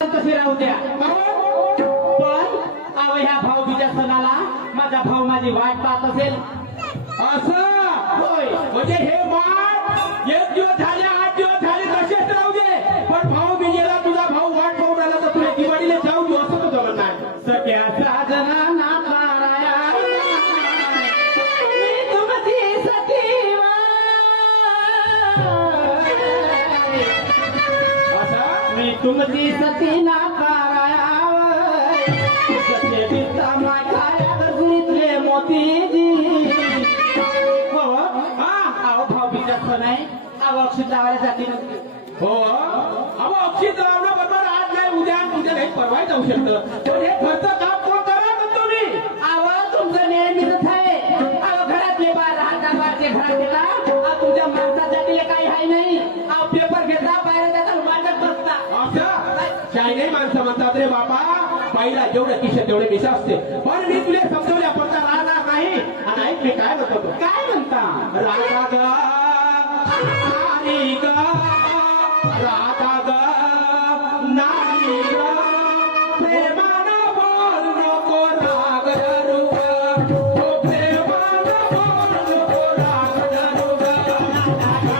तसे राहू द्या पण अहो ह्या भाऊबीच्या सणाला माझा भाऊ माझी वाट पाहत असेल असं होय म्हणजे हे वाट एक दिवस झाले 8 दिवस झाले तसेच राहू दे पण भाऊ बिजेला तुझा भाऊ वाट पाहून आला तर तुला दिवाळीला जाऊ देऊ असं तुझं म्हणणं आहे. सख्या साजना नाताळाया मी तुमची सखीवा असं मी तुमची सखी नाताळाया जसे दिसता माझ्या गजरीतले मोतीजी हो हा अहो भाऊबीचा सण आहे अहो अक्षित लावायला जाते नसते हो अहो अक्षित लावणं बरोबर आज नाही उद्या उद्या नाही परवा जाऊ शकतं पण हे घरचं काम कोण करा म्हणतो मी अहो तुमचं नेहमीच आहे अहो घरातले बार राहता बारचे घरात गेला अहो तुमच्या माणसासाठी काही आहे नाही अहो पेपर घेता बाहेर जाता मागत बसता असं काही नाही माणसं म्हणतात रे बाबा बाईला जेवढं किशे तेवढे मिशा असते पण मी तुला समजवल्या पण त्या राहणार नाही आणि ऐक मी काय म्हणतो काय म्हणता राधा ग नारी ग राधा ग नारी ग प्रेमानं बोल नको राग धरू ग हो प्रेमानं बोल नको राग धरू ग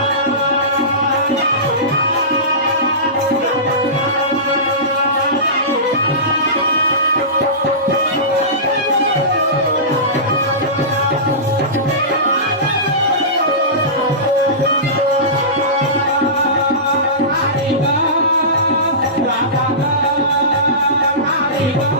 नारी ग राधा ग नारी ग